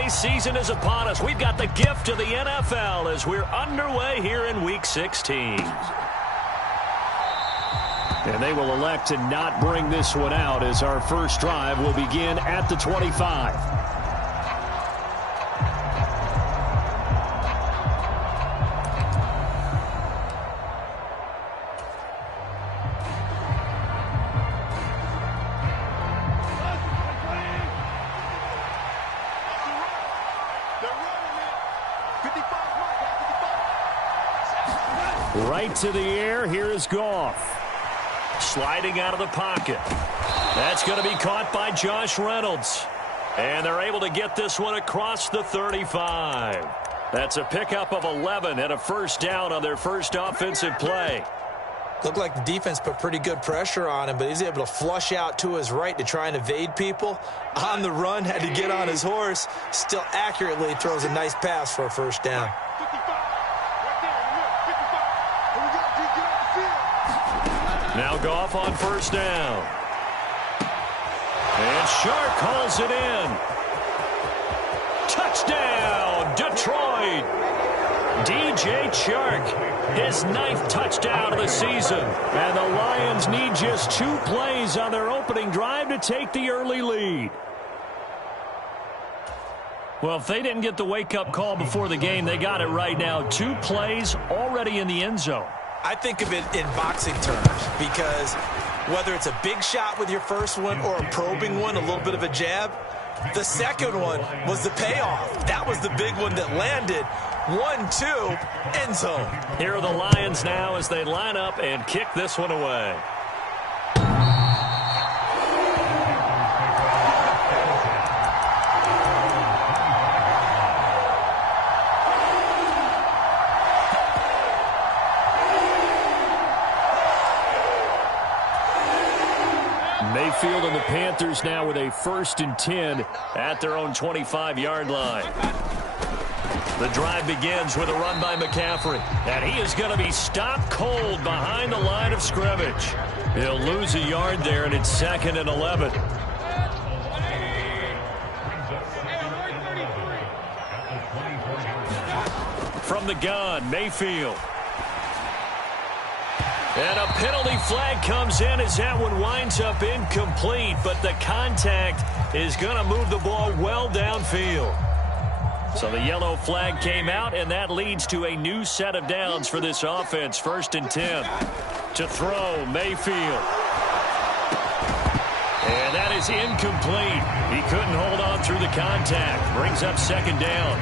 holiday season is upon us. We've got the gift of the NFL as we're underway here in Week 16. And they will elect to not bring this one out as our first drive will begin at the 25. Right to the air. Here is Goff. Sliding out of the pocket. That's going to be caught by Josh Reynolds. And they're able to get this one across the 35. That's a pickup of 11 and a first down on their first offensive play. Looked like the defense put pretty good pressure on him, but he's able to flush out to his right to try and evade people. On the run, had to get on his horse. Still accurately throws a nice pass for a first down. Now Goff on first down. And Shark hauls it in. Touchdown, Detroit. DJ Chark, his 9th touchdown of the season. And the Lions need just 2 plays on their opening drive to take the early lead. Well, if they didn't get the wake-up call before the game, they got it right now. 2 plays already in the end zone. I think of it in boxing terms because whether it's a big shot with your first one or a probing one, a little bit of a jab, the second one was the payoff. That was the big one that landed. 1-2, end zone. Here are the Lions now as they line up and kick this one away. Mayfield and the Panthers now with a 1st and 10 at their own 25-yard line. The drive begins with a run by McCaffrey, and he is going to be stopped cold behind the line of scrimmage. He'll lose a yard there, and it's 2nd and 11. From the gun, Mayfield. And a penalty flag comes in as that one winds up incomplete, but the contact is going to move the ball well downfield. So the yellow flag came out, and that leads to a new set of downs for this offense. 1st and 10 to throw, Mayfield. And that is incomplete. He couldn't hold on through the contact. Brings up 2nd down.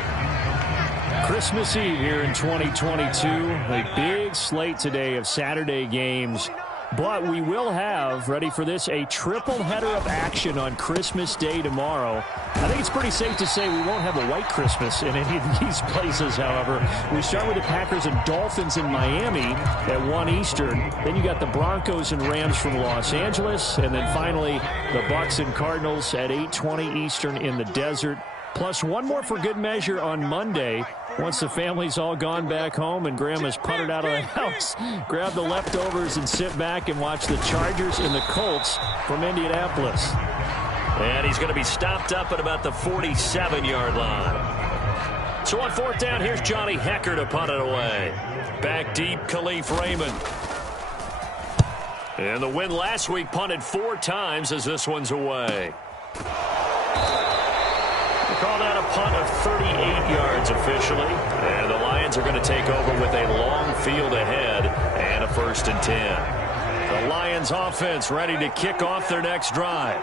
Christmas Eve here in 2022. A big slate today of Saturday games. But we will have, ready for this, a triple header of action on Christmas Day tomorrow. I think it's pretty safe to say we won't have a white Christmas in any of these places, however. We start with the Packers and Dolphins in Miami at 1 Eastern. Then you got the Broncos and Rams from Los Angeles. And then finally, the Bucs and Cardinals at 8:20 Eastern in the desert. Plus one more for good measure on Monday. Once the family's all gone back home and Grandma's puttered out of the house, grab the leftovers and sit back and watch the Chargers and the Colts from Indianapolis. And he's going to be stopped up at about the 47-yard line. So on 4th down, here's Johnny Hekker to punt it away. Back deep, Khalif Raymond. And the win last week punted 4 times as this one's away. Call that a punt of 38 yards officially. And the Lions are going to take over with a long field ahead and a 1st and 10. The Lions offense ready to kick off their next drive.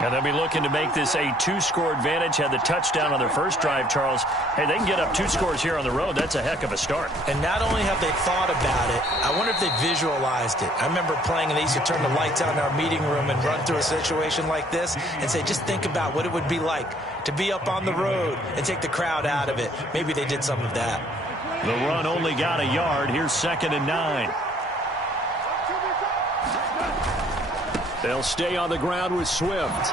And they'll be looking to make this a 2-score advantage. Had the touchdown on their first drive, Charles. Hey, they can get up 2 scores here on the road. That's a heck of a start. And not only have they thought about it, I wonder if they visualized it. I remember playing and they used to turn the lights on in our meeting room and run through a situation like this and say, just think about what it would be like to be up on the road and take the crowd out of it. Maybe they did some of that. The run only got a yard. Here's 2nd and 9. They'll stay on the ground with Swift.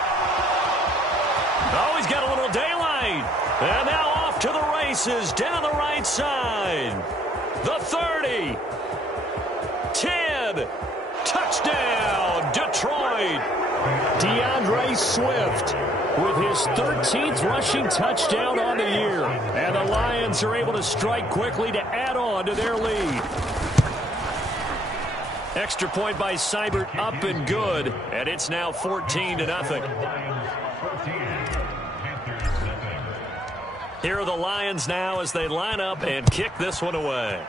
Oh, he's got a little daylight. And now off to the races down the right side. The 30. 10. Touchdown, Detroit. DeAndre Swift with his 13th rushing touchdown on the year. And the Lions are able to strike quickly to add on to their lead. Extra point by Seibert, up and good, and it's now 14-0. Here are the Lions now as they line up and kick this one away.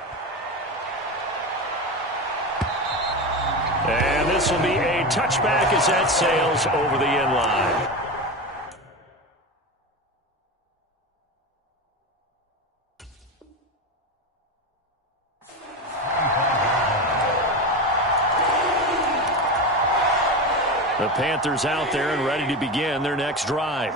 And this will be a touchback as that sails over the end line. The Panthers out there and ready to begin their next drive.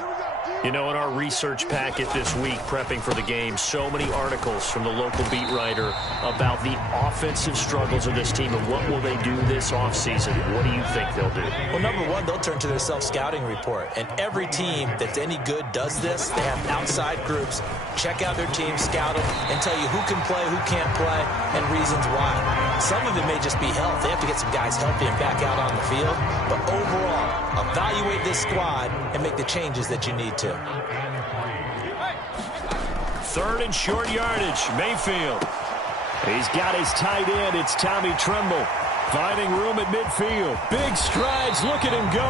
You know, in our research packet this week, prepping for the game, so many articles from the local beat writer about the offensive struggles of this team and what will they do this offseason. What do you think they'll do? Well, number one, they'll turn to their self-scouting report. And every team that's any good does this. They have outside groups, check out their team, scout them, and tell you who can play, who can't play, and reasons why. Some of it may just be health. They have to get some guys healthy and back out on the field. But overall, evaluate this squad and make the changes that you need to. Third and short yardage. Mayfield. He's got his tight end. It's Tommy Tremble. Finding room at midfield. Big strides. Look at him go.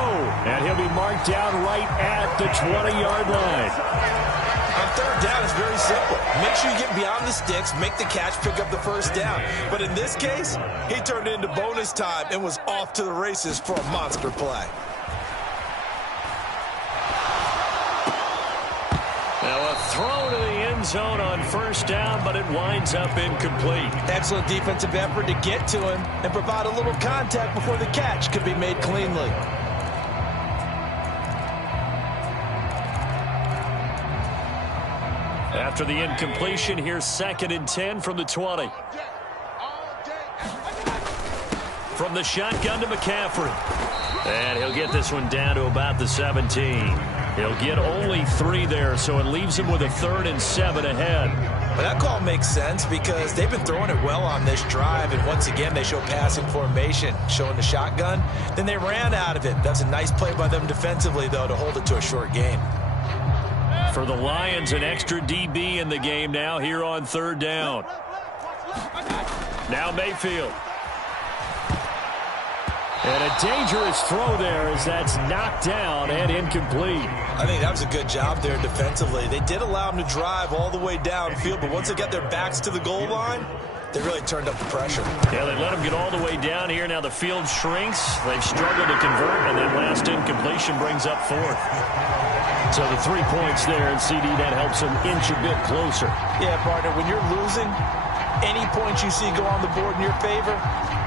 And he'll be marked down right at the 20-yard line. On third down, it's very simple. Make sure you get beyond the sticks, make the catch, pick up the first down. But in this case, he turned into bonus time and was off to the races for a monster play. Now a throw to the end zone on first down, but it winds up incomplete. Excellent defensive effort to get to him and provide a little contact before the catch could be made cleanly. After the incompletion, here's 2nd and 10 from the 20. From the shotgun to McCaffrey. And he'll get this one down to about the 17. He'll get only 3 there, so it leaves him with a 3rd and 7 ahead. Well, that call makes sense because they've been throwing it well on this drive, and once again they show passing formation, showing the shotgun. Then they ran out of it. That's a nice play by them defensively, though, to hold it to a short gain. For the Lions, an extra DB in the game now here on 3rd down. Now Mayfield. And a dangerous throw there as that's knocked down and incomplete. I think that was a good job there defensively. They did allow him to drive all the way downfield, but once they got their backs to the goal line, they really turned up the pressure. Yeah, they let him get all the way down here. Now the field shrinks. They've struggled to convert, and then last incompletion brings up 4th. So the 3 points there, and CD, that helps them inch a bit closer. Yeah, partner, when you're losing, any points you see go on the board in your favor,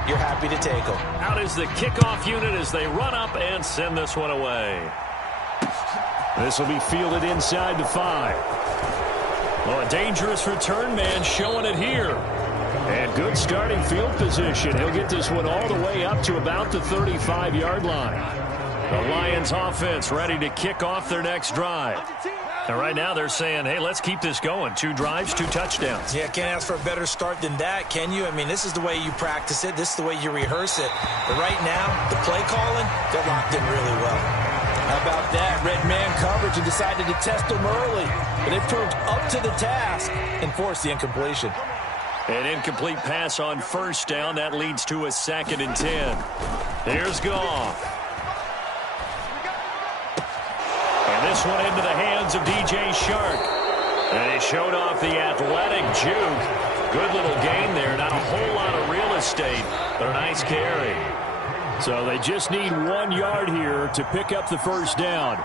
you're happy to take them. Out is the kickoff unit as they run up and send this one away. This will be fielded inside the 5. Well, a dangerous return man showing it here. And good starting field position. He'll get this one all the way up to about the 35-yard line. The Lions offense ready to kick off their next drive. And right now they're saying, hey, let's keep this going. 2 drives, 2 touchdowns. Yeah, can't ask for a better start than that, can you? I mean, this is the way you practice it. This is the way you rehearse it. But right now, the play calling, they're locked in really well. How about that? Red man coverage and decided to test them early. But they proved up to the task and forced the incompletion. An incomplete pass on first down. That leads to a 2nd and 10. Here's Goff. And this one into the hands of DJ Shark. And he showed off the athletic juke. Good little gain there. Not a whole lot of real estate, but a nice carry. So they just need 1 yard here to pick up the first down.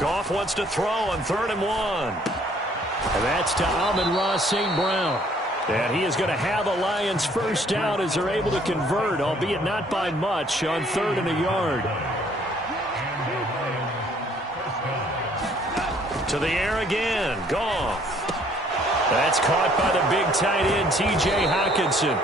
Goff wants to throw on 3rd and 1. And that's to Amon-Ra St. Brown. And he is going to have the Lions first down as they're able to convert, albeit not by much, on 3rd and a yard. To the air again. Goff. That's caught by the big tight end, T.J. Hockenson.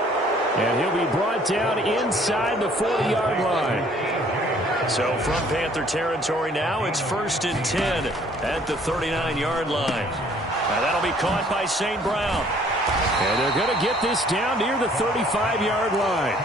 And he'll be brought down inside the 40-yard line. So from Panther territory now, it's 1st and 10 at the 39-yard line. Now that'll be caught by St. Brown. And they're going to get this down near the 35-yard line.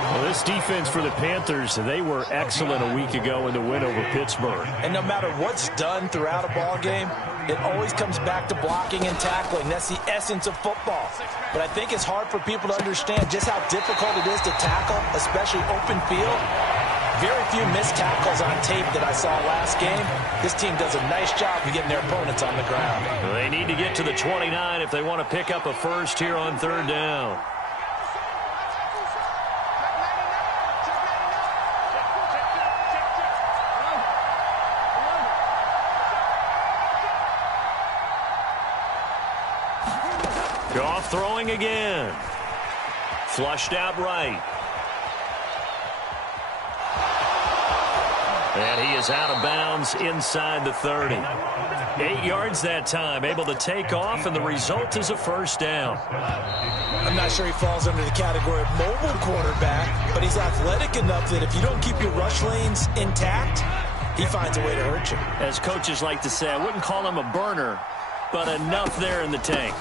Well, this defense for the Panthers, they were excellent a week ago in the win over Pittsburgh. And no matter what's done throughout a ball game, it always comes back to blocking and tackling. That's the essence of football. But I think it's hard for people to understand just how difficult it is to tackle, especially open field. Very few missed tackles on tape that I saw last game. This team does a nice job of getting their opponents on the ground. Well, they need to get to the 29 if they want to pick up a first here on third down. Goff throwing again. Flushed out right. And he is out of bounds inside the 30. 8 yards that time, able to take off, and the result is a first down. I'm not sure he falls under the category of mobile quarterback, but he's athletic enough that if you don't keep your rush lanes intact, he finds a way to hurt you. As coaches like to say, I wouldn't call him a burner, but enough there in the tank.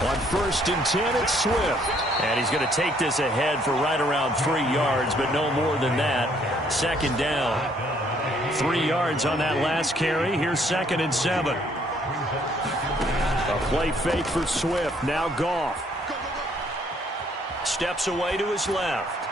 On 1st and 10, it's Swift. And he's going to take this ahead for right around 3 yards, but no more than that. Second down. 3 yards on that last carry. Here's 2nd and 7. A play fake for Swift. Now Goff. Steps away to his left.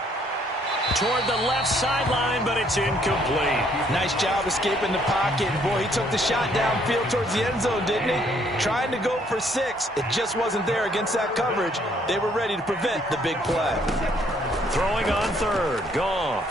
Toward the left sideline, but it's incomplete. Nice job escaping the pocket. Boy, he took the shot downfield towards the end zone, didn't he? Trying to go for 6. It just wasn't there against that coverage. They were ready to prevent the big play. Throwing on 3rd. Goff.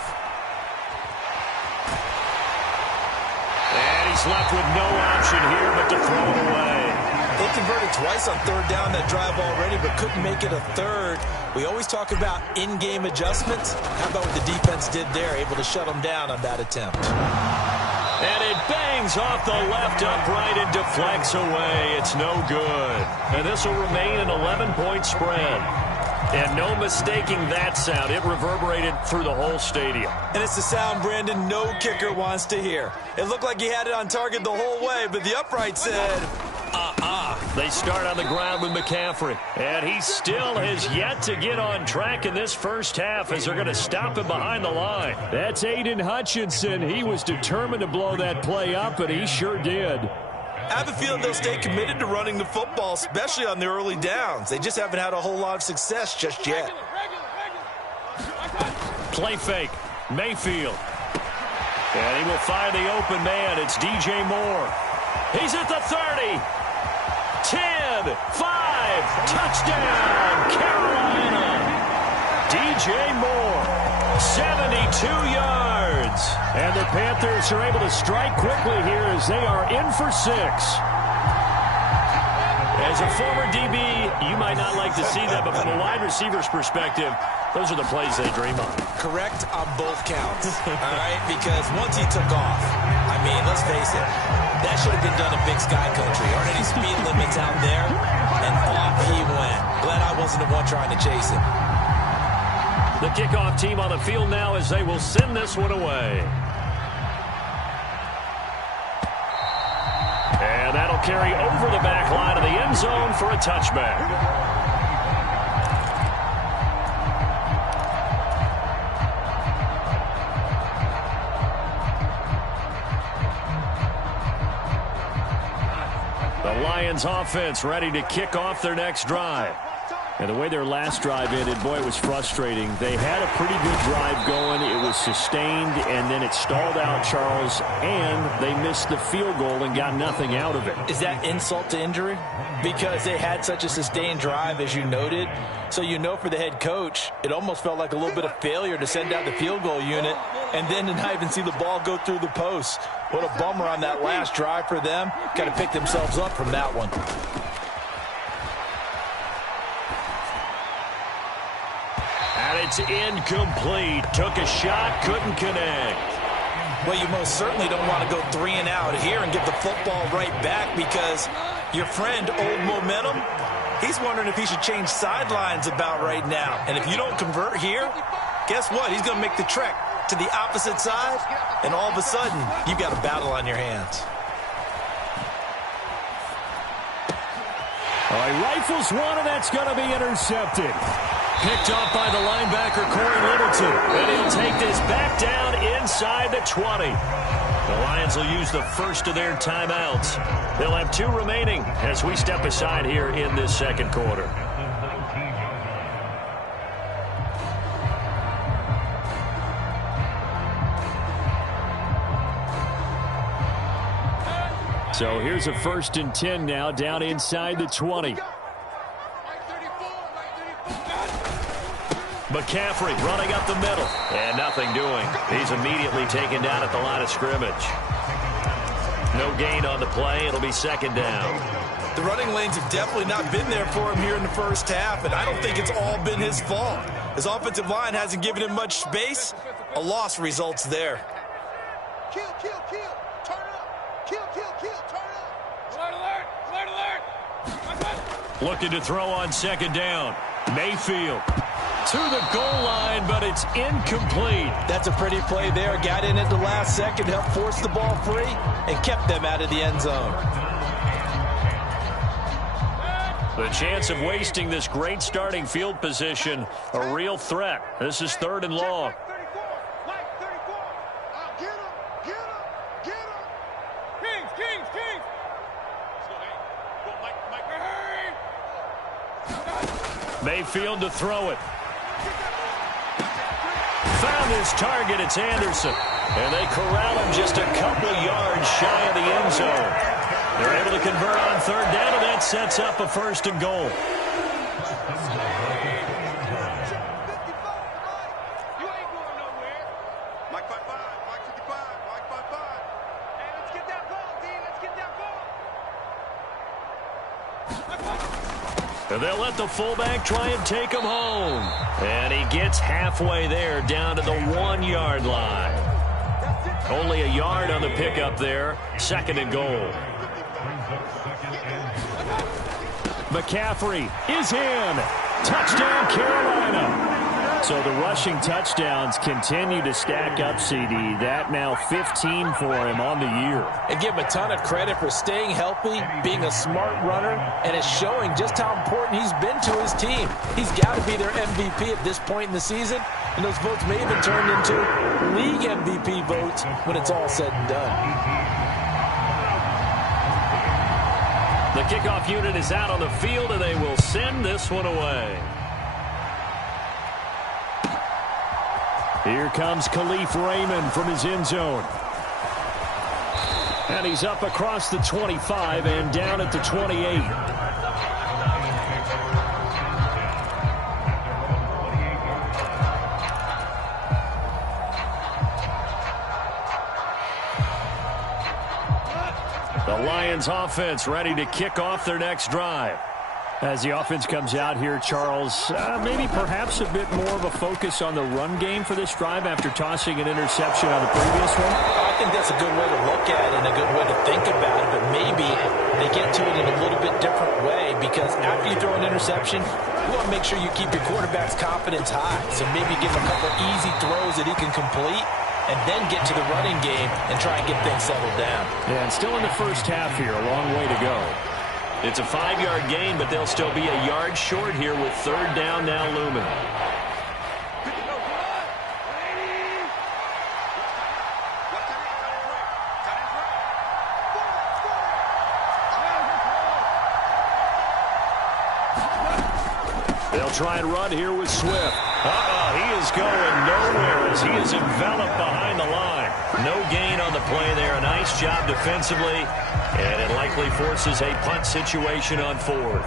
And he's left with no option here but to throw it away. They converted twice on 3rd down that drive already, but couldn't make it a 3rd. We always talk about in-game adjustments. How about what the defense did there, able to shut them down on that attempt? And it bangs off the left upright and deflects away. It's no good. And this will remain an 11-point spread. And no mistaking that sound. It reverberated through the whole stadium. And it's the sound, Brandon, no kicker wants to hear. It looked like he had it on target the whole way, but the upright said, They start on the ground with McCaffrey. And he still has yet to get on track in this first half as they're going to stop him behind the line. That's Aiden Hutchinson. He was determined to blow that play up, and he sure did. I have a feeling they'll stay committed to running the football, especially on the early downs. They just haven't had a whole lot of success just yet. Play fake. Mayfield. And he will find the open man. It's DJ Moore. He's at the 30. 10, 5, touchdown, Carolina. DJ Moore, 72 yards. And the Panthers are able to strike quickly here as they are in for 6. As a former DB, you might not like to see that, but from a wide receiver's perspective, those are the plays they dream of. Correct on both counts, all right? Because once he took off, I mean, let's face it, that should have been done in Big Sky Country. Aren't any speed limits out there? And off he went. Glad I wasn't the one trying to chase him. The kickoff team on the field now as they will send this one away. And that'll carry over the back line of the end zone for a touchback. The Lions offense ready to kick off their next drive. And the way their last drive ended, boy, it was frustrating. They had a pretty good drive going. It was sustained, and then it stalled out, Charles, and they missed the field goal and got nothing out of it. Is that insult to injury? Because they had such a sustained drive, as you noted. So you know for the head coach, it almost felt like a little bit of failure to send out the field goal unit and then to not even see the ball go through the post. What a bummer on that last drive for them. Got to pick themselves up from that one. And it's incomplete. Took a shot, couldn't connect. Well, you most certainly don't want to go 3 and out here and give the football right back because your friend, Old Momentum, he's wondering if he should change sidelines about right now. And if you don't convert here, guess what? He's going to make the trek to the opposite side, and all of a sudden, you've got a battle on your hands. All right, rifles one, and that's going to be intercepted. Picked off by the linebacker, Corey Littleton. And he'll take this back down inside the 20. The Lions will use the first of their timeouts. They'll have 2 remaining as we step aside here in this second quarter. So here's a 1st and 10 now, down inside the 20. McCaffrey running up the middle, and nothing doing. He's immediately taken down at the line of scrimmage. No gain on the play. It'll be 2nd down. The running lanes have definitely not been there for him here in the first half, and I don't think it's all been his fault. His offensive line hasn't given him much space. A loss results there. Kill, kill, kill. Turn up. Kill, kill, kill. Turn up. Alert, alert. Alert, alert. Looking to throw on 2nd down. Mayfield to the goal line, but it's incomplete. That's a pretty play there. Got in at the last second, helped force the ball free, and kept them out of the end zone. The chance of wasting this great starting field position, a real threat. This is 3rd and long. Mayfield to throw it. Found his target. It's Anderson. And they corral him just a couple yards shy of the end zone. They're able to convert on 3rd down, and that sets up a 1st and goal. And they'll let the fullback try and take him home. And he gets halfway there, down to the 1-yard line. Only a yard on the pickup there. 2nd and goal. McCaffrey is in. Touchdown, Carolina. So the rushing touchdowns continue to stack up, CD. That now 15 for him on the year. And give him a ton of credit for staying healthy, being a smart runner, and it's showing just how important he's been to his team. He's got to be their MVP at this point in the season, and those votes may have been turned into league MVP votes when it's all said and done. The kickoff unit is out on the field, and they will send this one away. Here comes Khalif Raymond from his end zone. And he's up across the 25 and down at the 28. The Lions offense ready to kick off their next drive. As the offense comes out here, Charles, maybe perhaps a bit more of a focus on the run game for this drive after tossing an interception on the previous one? I think that's a good way to look at it and a good way to think about it, but maybe they get to it in a little bit different way, because after you throw an interception, you want to make sure you keep your quarterback's confidence high. So maybe give him a couple easy throws that he can complete, and then get to the running game and try and get things settled down. Yeah, and still in the first half here, a long way to go. It's a 5-yard gain, but they'll still be a yard short here with 3rd down now looming. They'll try and run here with Swift. He is going nowhere as he is enveloped behind the line. No gain on the play there. A nice job defensively. And it likely forces a punt situation on 4th.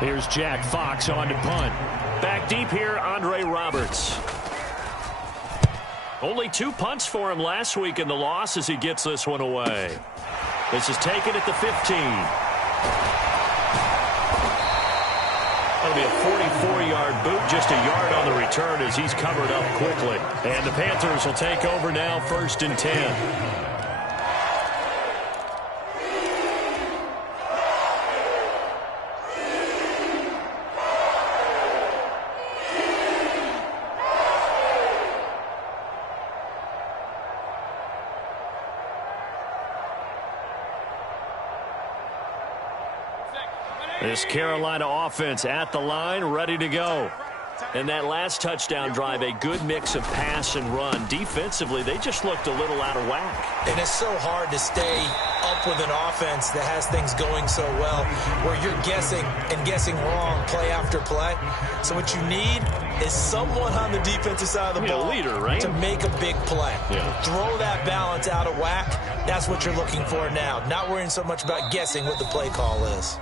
Here's Jack Fox on to punt. Back deep here, Andre Roberts. Only 2 punts for him last week in the loss as he gets this one away. This is taken at the 15. That'll be a 44-yard boot, just a yard on the return as he's covered up quickly. And the Panthers will take over now, 1st and 10. This Carolina offense at the line, ready to go. And that last touchdown drive, a good mix of pass and run. Defensively, they just looked a little out of whack. And it's so hard to stay up with an offense that has things going so well, where you're guessing and guessing wrong play after play. So what you need is someone on the defensive side of the ball, a leader, right? To make a big play. Yeah. Throw that balance out of whack. That's what you're looking for now. Not worrying so much about guessing what the play call is.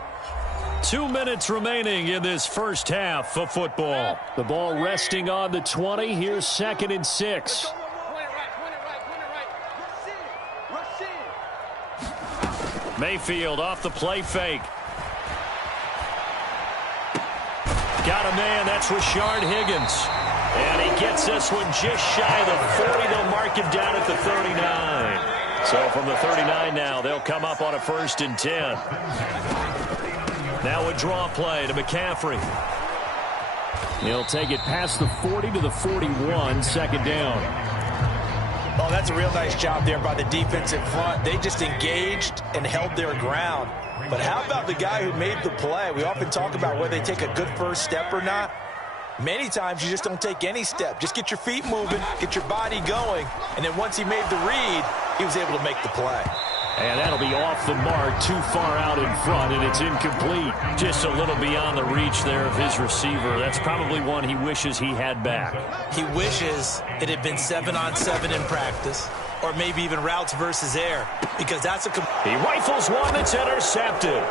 2 minutes remaining in this first half of football. The ball resting on the 20. Here's 2nd and 6. Mayfield off the play fake. Got a man. That's Rashard Higgins. And he gets this one just shy of the 40. They'll mark him down at the 39. So from the 39 now, they'll come up on a 1st and 10. Now a draw play to McCaffrey. He'll take it past the 40 to the 41, 2nd down. Oh, that's a real nice job there by the defensive front. They just engaged and held their ground. But how about the guy who made the play? We often talk about whether they take a good first step or not. Many times you just don't take any step. Just get your feet moving, get your body going, and then once he made the read, he was able to make the play. And that'll be off the mark, too far out in front, and it's incomplete. Just a little beyond the reach there of his receiver. That's probably one he wishes he had back. He wishes it had been 7-on-7 in practice, or maybe even routes versus air, because that's a... He rifles one that's intercepted.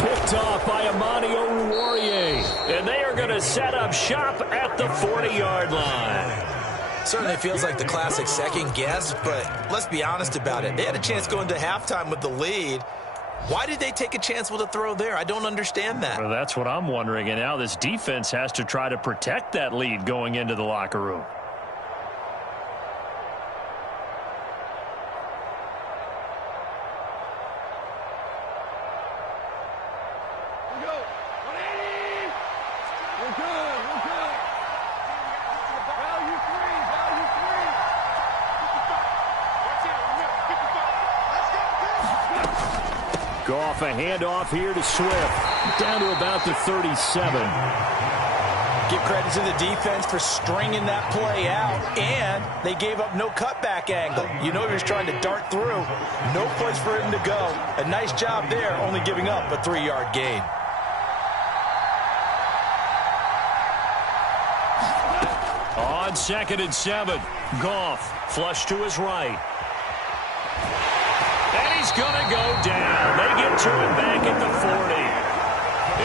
Picked off by Amani Oruwariye. And they are going to set up shop at the 40-yard line. Certainly feels like the classic second guess, but let's be honest about it. They had a chance going to halftime with the lead. Why did they take a chance with a throw there? I don't understand that. Well, that's what I'm wondering. And now this defense has to try to protect that lead going into the locker room. Goff, a handoff here to Swift. Down to about the 37. Give credit to the defense for stringing that play out, and they gave up no cutback angle. You know he was trying to dart through. No place for him to go. A nice job there, only giving up a 3-yard gain. On 2nd and 7, Goff flush to his right. He's going to go down. They get to him back at the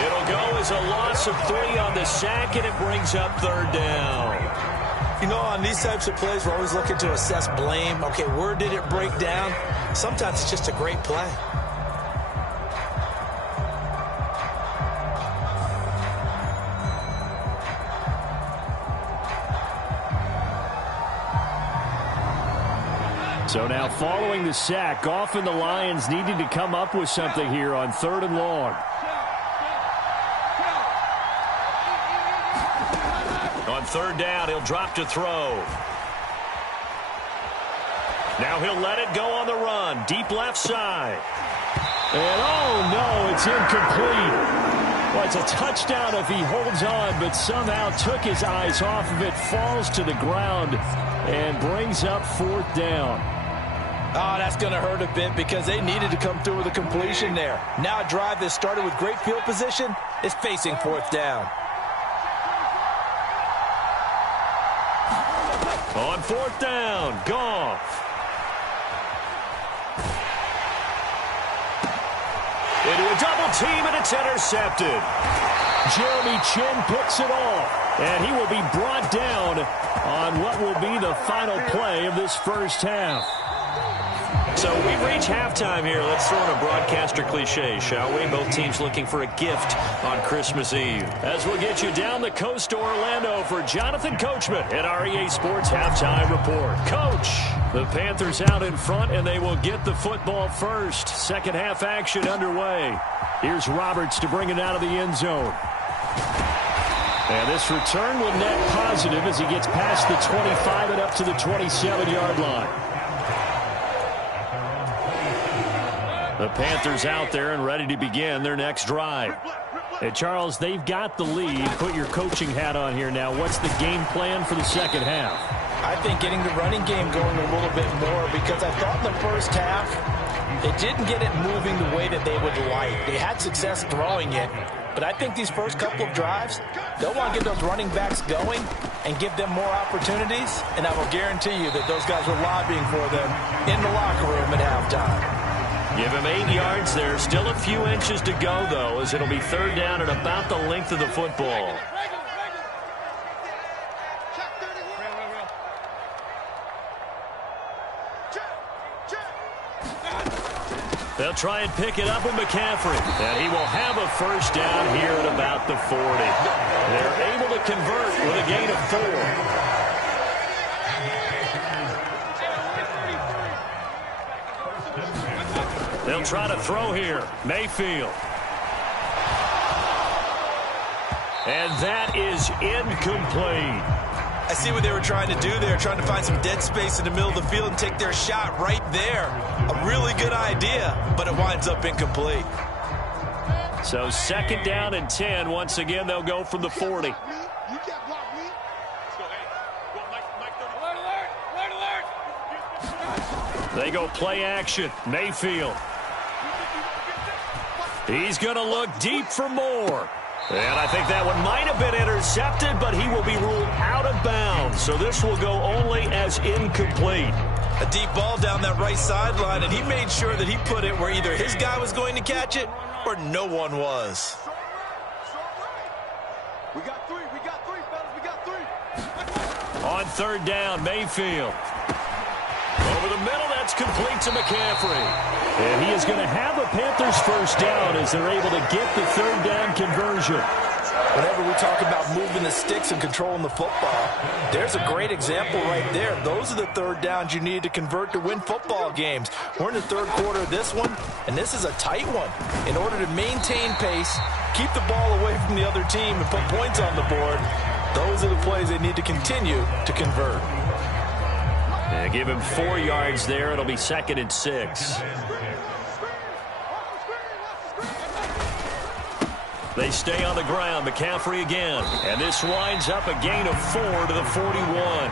40. It'll go as a loss of 3 on the sack, and it brings up 3rd down. You know, on these types of plays, we're always looking to assess blame. Okay, where did it break down? Sometimes it's just a great play. So now following the sack, Goff and the Lions needed to come up with something here on 3rd and long. On 3rd down, he'll drop to throw. Now he'll let it go on the run. Deep left side. And oh no, it's incomplete. Well, it's a touchdown if he holds on, but somehow took his eyes off of it, falls to the ground, and brings up 4th down. Oh, that's going to hurt a bit because they needed to come through with a completion there. Now a drive that started with great field position is facing 4th down. On 4th down, Goff. Into a double team, and it's intercepted. Jeremy Chin picks it off, and he will be brought down on what will be the final play of this first half. So we've reached halftime here. Let's throw in a broadcaster cliche, shall we? Both teams looking for a gift on Christmas Eve. As we'll get you down the coast to Orlando for Jonathan Coachman at our EA Sports Halftime Report. Coach, the Panthers out in front, and they will get the football first. Second half action underway. Here's Roberts to bring it out of the end zone. And this return will net positive as he gets past the 25 and up to the 27-yard line. The Panthers out there and ready to begin their next drive. Hey, Charles, they've got the lead. Put your coaching hat on here now. What's the game plan for the second half? I think getting the running game going a little bit more, because I thought in the first half they didn't get it moving the way that they would like. They had success throwing it, but I think these first couple of drives, they'll want to get those running backs going and give them more opportunities, and I will guarantee you that those guys were lobbying for them in the locker room at halftime. Give him 8 yards there. Still a few inches to go, though, as it'll be third down at about the length of the football. They'll try and pick it up with McCaffrey, and he will have a first down here at about the 40. They're able to convert with a gain of 4. They'll try to throw here. Mayfield. And that is incomplete. I see what they were trying to do there, trying to find some dead space in the middle of the field and take their shot right there. A really good idea, but it winds up incomplete. So second down and 10. Once again, they'll go from the 40. They go play action. Mayfield. He's going to look deep for more. And I think that one might have been intercepted, but he will be ruled out of bounds. So this will go only as incomplete. A deep ball down that right sideline, and he made sure that he put it where either his guy was going to catch it or no one was. We got three, fellas, we got three. On third down, Mayfield. Over the middle, that's complete to McCaffrey. And he is going to have a Panthers first down as they're able to get the third down conversion. Whenever we talk about moving the sticks and controlling the football, there's a great example right there. Those are the third downs you need to convert to win football games. We're in the third quarter of this one, and this is a tight one. In order to maintain pace, keep the ball away from the other team, and put points on the board, those are the plays they need to continue to convert. And give him 4 yards there. It'll be second and 6. They stay on the ground. McCaffrey again. And this winds up a gain of 4 to the 41.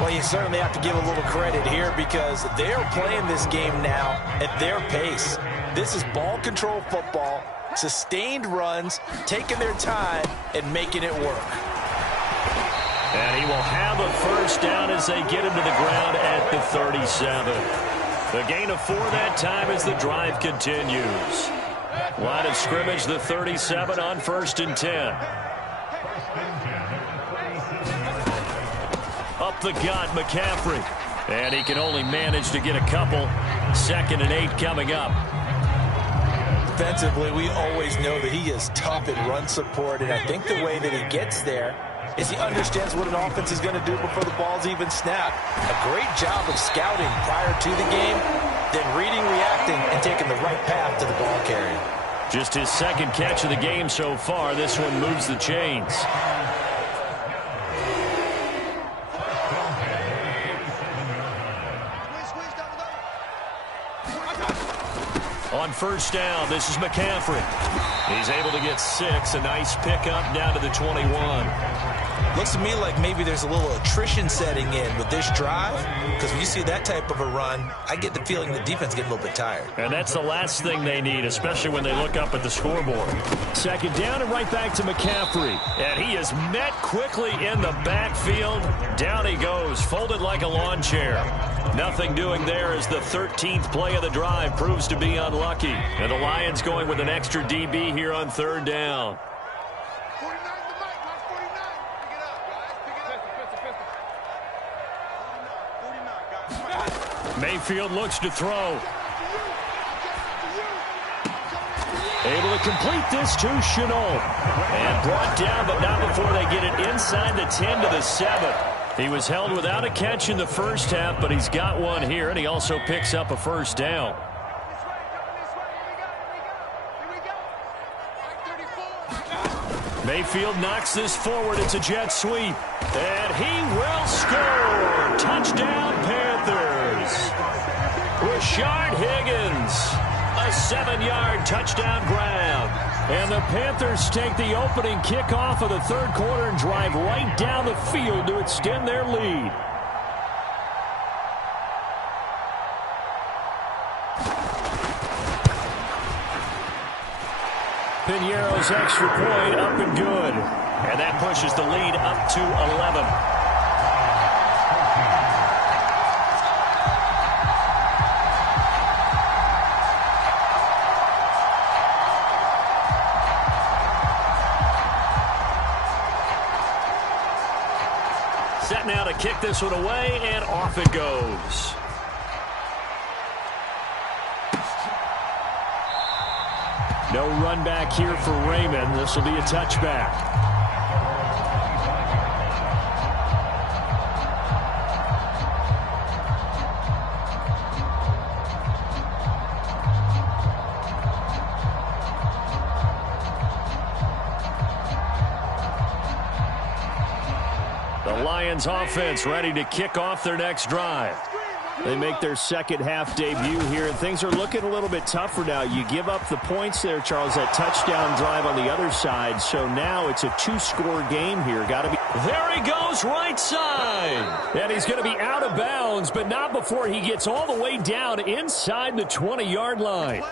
Well, you certainly have to give a little credit here because they're playing this game now at their pace. This is ball control football, sustained runs, taking their time, and making it work. And he will have a first down as they get him to the ground at the 37. The gain of 4 that time as the drive continues. Line of scrimmage, the 37 on first and 10. Up the gut, McCaffrey. And he can only manage to get a couple. Second and 8 coming up. Defensively, we always know that he is tough at run support, and I think the way that he gets there is he understands what an offense is going to do before the ball's even snapped. A great job of scouting prior to the game, then reading, reacting, and taking the right path to the ball carrier. Just his second catch of the game so far. This one moves the chains. On first down, this is McCaffrey. He's able to get 6. A nice pickup down to the 21. Looks to me like maybe there's a little attrition setting in with this drive, because when you see that type of a run, I get the feeling the defense getting a little bit tired. And that's the last thing they need, especially when they look up at the scoreboard. Second down and right back to McCaffrey. And he is met quickly in the backfield. Down he goes, folded like a lawn chair. Nothing doing there as the 13th play of the drive proves to be unlucky. And the Lions going with an extra DB here on third down. Mayfield looks to throw. Able to complete this to Chenault. And brought down, but not before they get it inside the 10 to the 7. He was held without a catch in the first half, but he's got one here, and he also picks up a first down. Mayfield knocks this forward. It's a jet sweep. And he will score. Touchdown, Panthers. Rashard Higgins. A 7-yard touchdown grab. And the Panthers take the opening kickoff of the third quarter and drive right down the field to extend their lead. Piñeiro's extra point up and good. And that pushes the lead up to 11. Set now to kick this one away, and off it goes. No run back here for Raymond. This will be a touchback. The Lions offense ready to kick off their next drive. They make their second half debut here, and things are looking a little bit tougher now. You give up the points there, Charles, that touchdown drive on the other side. So now it's a two-score game here. Got to be. There he goes, right side. And he's going to be out of bounds, but not before he gets all the way down inside the 20-yard line.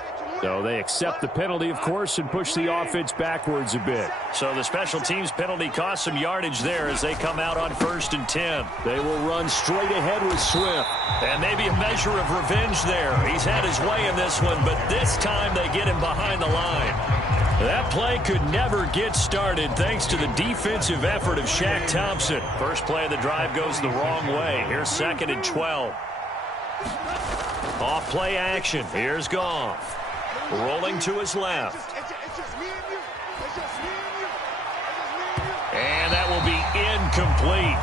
So they accept the penalty, of course, and push the offense backwards a bit. So the special teams penalty cost some yardage there as they come out on 1st and 10. They will run straight ahead with Swift. And maybe a measure of revenge there. He's had his way in this one, but this time they get him behind the line. That play could never get started thanks to the defensive effort of Shaq Thompson. First play of the drive goes the wrong way. Here's 2nd and 12. Off play action. Here's Goff. Rolling to his left. And that will be incomplete.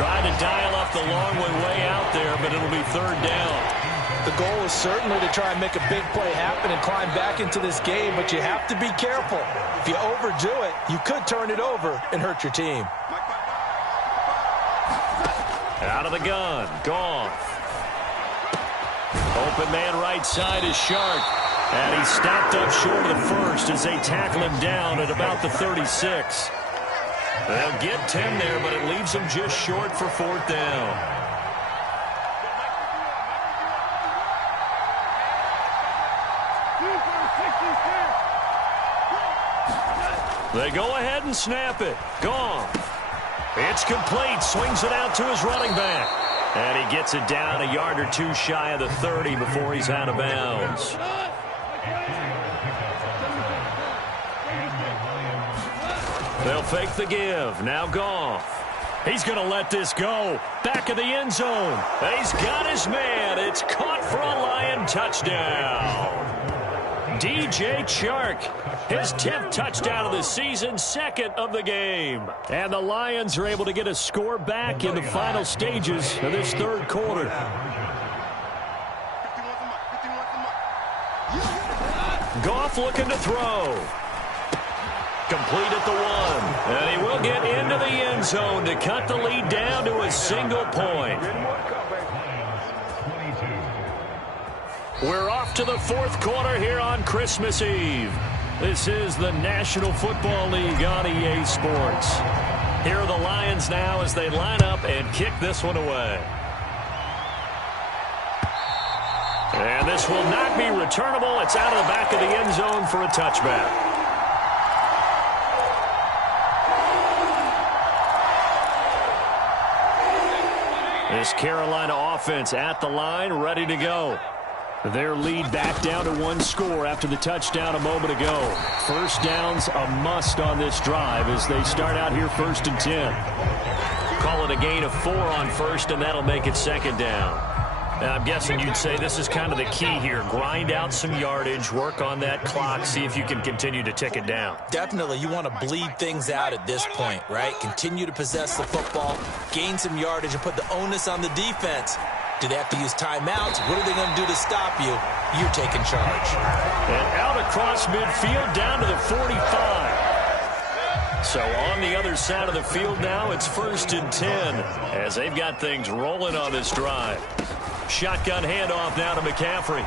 Trying to dial up the long way out there, but it'll be 3rd down. The goal is certainly to try and make a big play happen and climb back into this game, but you have to be careful. If you overdo it, you could turn it over and hurt your team. Out of the gun, Goff. Open man right side is Shark. And he's stopped up short of the first as they tackle him down at about the 36. They'll get 10 there, but it leaves them just short for 4th down. They go ahead and snap it. Gone. It's complete. Swings it out to his running back. And he gets it down a yard or two shy of the 30 before he's out of bounds. They'll fake the give. Now Goff. He's going to let this go. Back of the end zone. He's got his man. It's caught for a Lion touchdown. DJ Chark, his 10th touchdown of the season, 2nd of the game. And the Lions are able to get a score back in the final stages of this 3rd quarter. Goff looking to throw. Complete at the 1. And he will get into the end zone to cut the lead down to a single point. We're off to the 4th quarter here on Christmas Eve. This is the National Football League on EA Sports. Here are the Lions now as they line up and kick this one away. And this will not be returnable. It's out of the back of the end zone for a touchback. This Carolina offense at the line, ready to go. Their lead back down to 1 score after the touchdown a moment ago. First down's a must on this drive as they start out here 1st and 10. Call it a gain of 4 on 1st, and that'll make it 2nd down. Now, I'm guessing you'd say this is kind of the key here. Grind out some yardage, work on that clock, see if you can continue to tick it down. Definitely, you want to bleed things out at this point, right? Continue to possess the football, gain some yardage, and put the onus on the defense. Do they have to use timeouts? What are they going to do to stop you? You're taking charge. And out across midfield down to the 45. So on the other side of the field now, it's 1st and 10 as they've got things rolling on this drive. Shotgun handoff now to McCaffrey.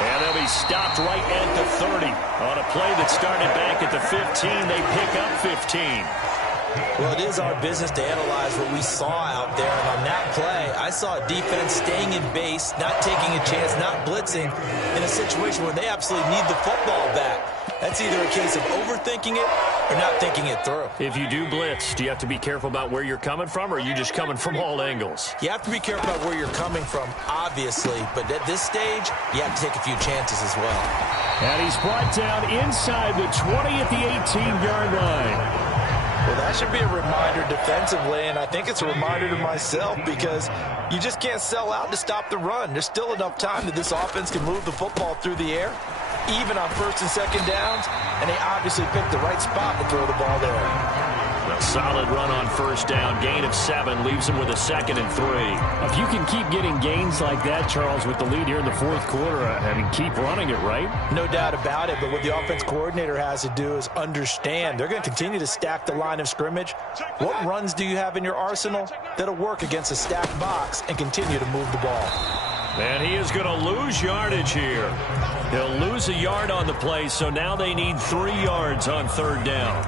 And they'll be stopped right at the 30. On a play that started back at the 15, they pick up 15. Well, it is our business to analyze what we saw out there. And on that play, I saw a defense staying in base, not taking a chance, not blitzing in a situation where they absolutely need the football back. That's either a case of overthinking it or not thinking it through. If you do blitz, do you have to be careful about where you're coming from, or are you just coming from all angles? You have to be careful about where you're coming from, obviously. But at this stage, you have to take a few chances as well. And he's brought down inside the 20 at the 18-yard line. Well, that should be a reminder defensively, and I think it's a reminder to myself because you just can't sell out to stop the run. There's still enough time that this offense can move the football through the air, even on first and second downs, and they obviously picked the right spot to throw the ball there. A solid run on first down. Gain of 7 leaves him with a 2nd and 3. If you can keep getting gains like that, Charles, with the lead here in the fourth quarter, I mean, keep running it, right? No doubt about it, but what the offense coordinator has to do is understand. They're going to continue to stack the line of scrimmage. What runs do you have in your arsenal that'll work against a stacked box and continue to move the ball? And he is going to lose yardage here. He'll lose a yard on the play, so now they need 3 yards on third down.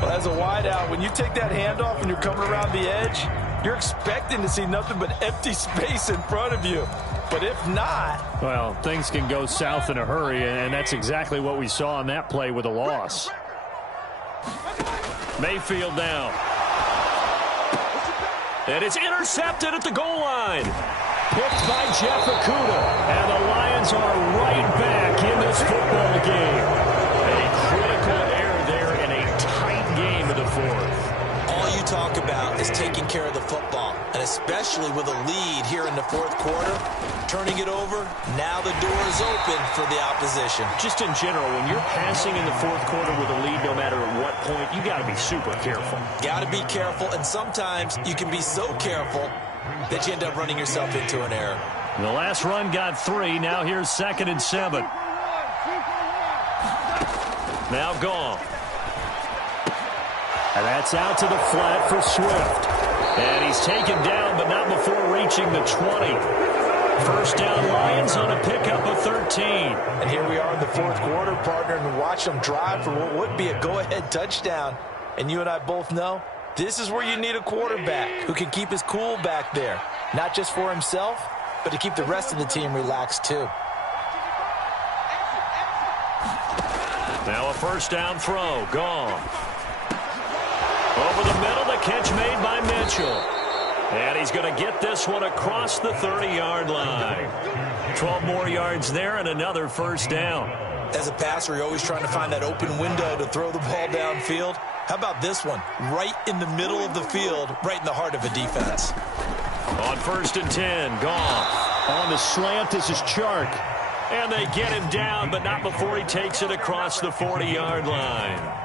Well, as a wideout, when you take that handoff and you're coming around the edge, you're expecting to see nothing but empty space in front of you. But if not... Well, things can go south in a hurry, and that's exactly what we saw on that play with a loss. Mayfield down. And it's intercepted at the goal line. Picked by Jeff Okudah. And the Lions are right back in this football game. A critical error there in a tight game in the fourth. All you talk about is taking care of the football, and especially with a lead here in the fourth quarter, turning it over, now the door is open for the opposition. Just in general, when you're passing in the fourth quarter with a lead, no matter at what point, you got to be super careful. Got to be careful, and sometimes you can be so careful that you end up running yourself into an error. The last run got 3. Now here's 2nd and 7. Now gone. And that's out to the flat for Swift. And he's taken down, but not before reaching the 20. First down Lions on a pickup of 13. And here we are in the fourth quarter, partner, and watch them drive for what would be a go-ahead touchdown. And you and I both know this is where you need a quarterback who can keep his cool back there. Not just for himself, but to keep the rest of the team relaxed too. Now a first down throw. Gone. Over the middle, the catch made by Mitchell. And he's going to get this one across the 30-yard line. 12 more yards there and another first down. As a passer, you're always trying to find that open window to throw the ball downfield. How about this one? Right in the middle of the field, right in the heart of a defense. On 1st and 10, gone. On the slant, this is Chark. And they get him down, but not before he takes it across the 40-yard line.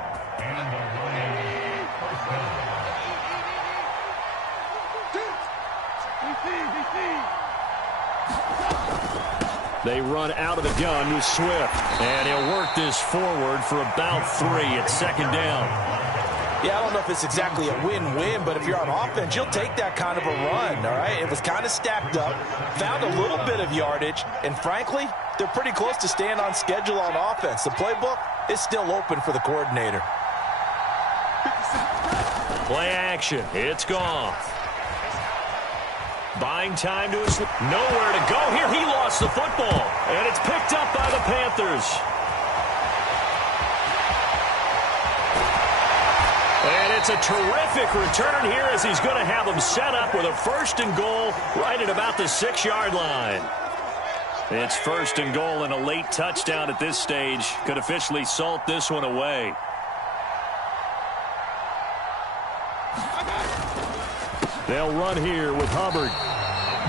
They run out of the gun with Swift. And he'll work this forward for about 3 at 2nd down. Yeah, I don't know if it's exactly a win-win, but if you're on offense, you'll take that kind of a run, all right? It was kind of stacked up, found a little bit of yardage, and frankly, they're pretty close to staying on schedule on offense. The playbook is still open for the coordinator. Play action. It's gone. Buying time to his... Nowhere to go here. He lost the football, and it's picked up by the Panthers. And it's a terrific return here as he's going to have them set up with a 1st and goal right at about the 6-yard line. It's 1st and goal and a late touchdown at this stage could officially salt this one away. They'll run here with Hubbard.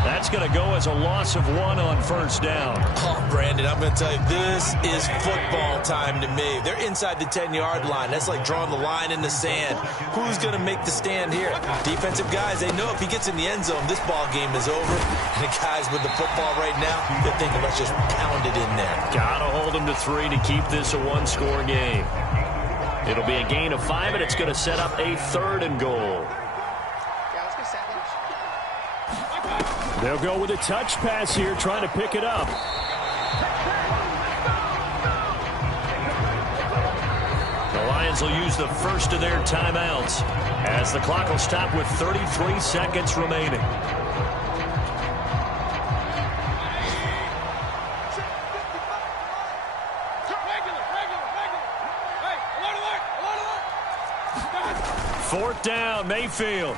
That's going to go as a loss of 1 on 1st down. Oh, Brandon, I'm going to tell you, this is football time to me. They're inside the 10-yard line. That's like drawing the line in the sand. Who's going to make the stand here? Defensive guys, they know if he gets in the end zone, this ball game is over. And the guys with the football right now, they're thinking, let's just pound it in there. Got to hold them to 3 to keep this a 1-score game. It'll be a gain of 5, and it's going to set up a 3rd and goal. They'll go with a touch pass here, trying to pick it up. Lions will use the first of their timeouts as the clock will stop with 33 seconds remaining. Fourth down, Mayfield.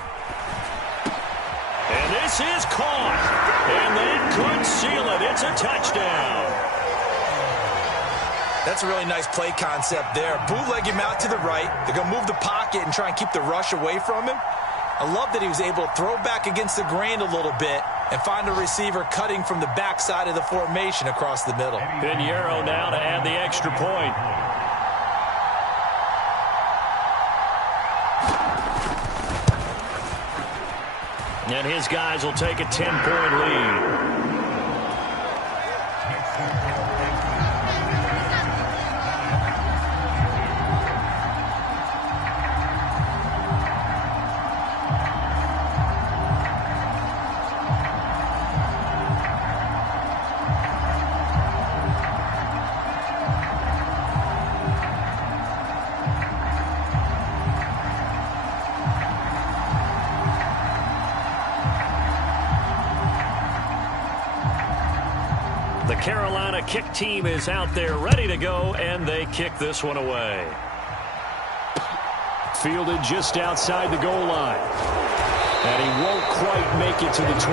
And this is caught. And that could seal it. It's a touchdown. That's a really nice play concept there. Bootleg him out to the right. They're going to move the pocket and try and keep the rush away from him. I love that he was able to throw back against the grain a little bit and find a receiver cutting from the backside of the formation across the middle. Pinheiro now to add the extra point. And his guys will take a 10-point lead. The Carolina kick team is out there ready to go, and they kick this one away. Fielded just outside the goal line. And he won't quite make it to the 25.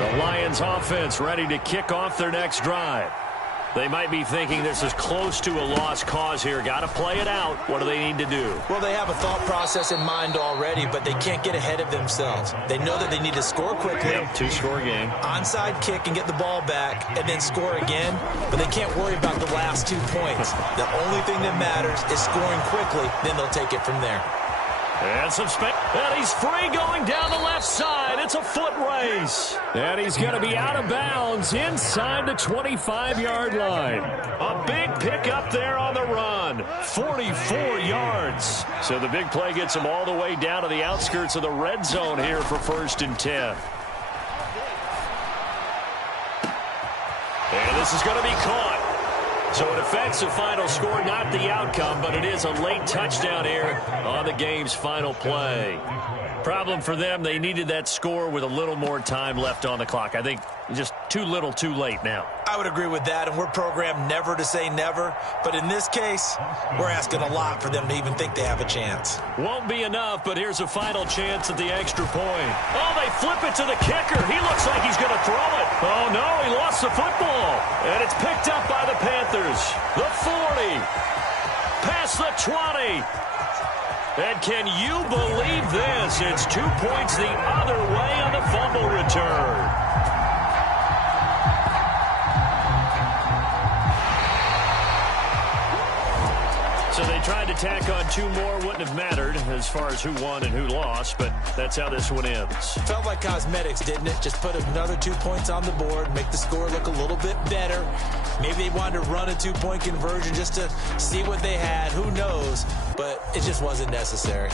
The Lions offense ready to kick off their next drive. They might be thinking this is close to a lost cause here. Got to play it out. What do they need to do? Well, they have a thought process in mind already, but they can't get ahead of themselves. They know that they need to score quickly. Yep, two-score game. Onside kick and get the ball back and then score again, but they can't worry about the last 2 points. The only thing that matters is scoring quickly, then they'll take it from there. And some space. And he's free going down the left side. It's a foot race. And he's going to be out of bounds inside the 25-yard line. A big pickup there on the run. 44 yards. So the big play gets him all the way down to the outskirts of the red zone here for 1st and 10. And this is going to be caught. So it affects the final score, not the outcome, but it is a late touchdown here on the game's final play. Problem for them, they needed that score with a little more time left on the clock. I think just too little, too late now. I would agree with that, and we're programmed never to say never. But in this case, we're asking a lot for them to even think they have a chance. Won't be enough, but here's a final chance at the extra point. Oh, they flip it to the kicker. He looks like he's going to throw it. Oh, no, he lost the football. And it's picked up by the Panthers. The 40. Past the 20. And can you believe this? It's 2 points the other way on the fumble return. So they tried to tack on 2 more. Wouldn't have mattered as far as who won and who lost, but that's how this one ends. Felt like cosmetics, didn't it? Just put another 2 points on the board, make the score look a little bit better. Maybe they wanted to run a 2-point conversion just to see what they had. Who knows? But it just wasn't necessary.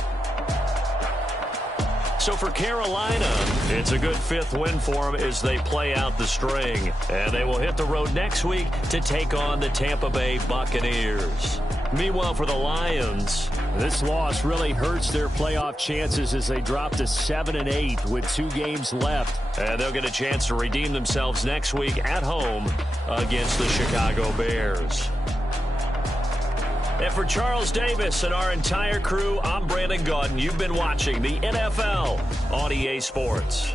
So for Carolina, it's a good 5th win for them as they play out the string. And they will hit the road next week to take on the Tampa Bay Buccaneers. Meanwhile, for the Lions, this loss really hurts their playoff chances as they drop to 7-8 with 2 games left. And they'll get a chance to redeem themselves next week at home against the Chicago Bears. And for Charles Davis and our entire crew, I'm Brandon Gaudin. You've been watching the NFL on EA Sports.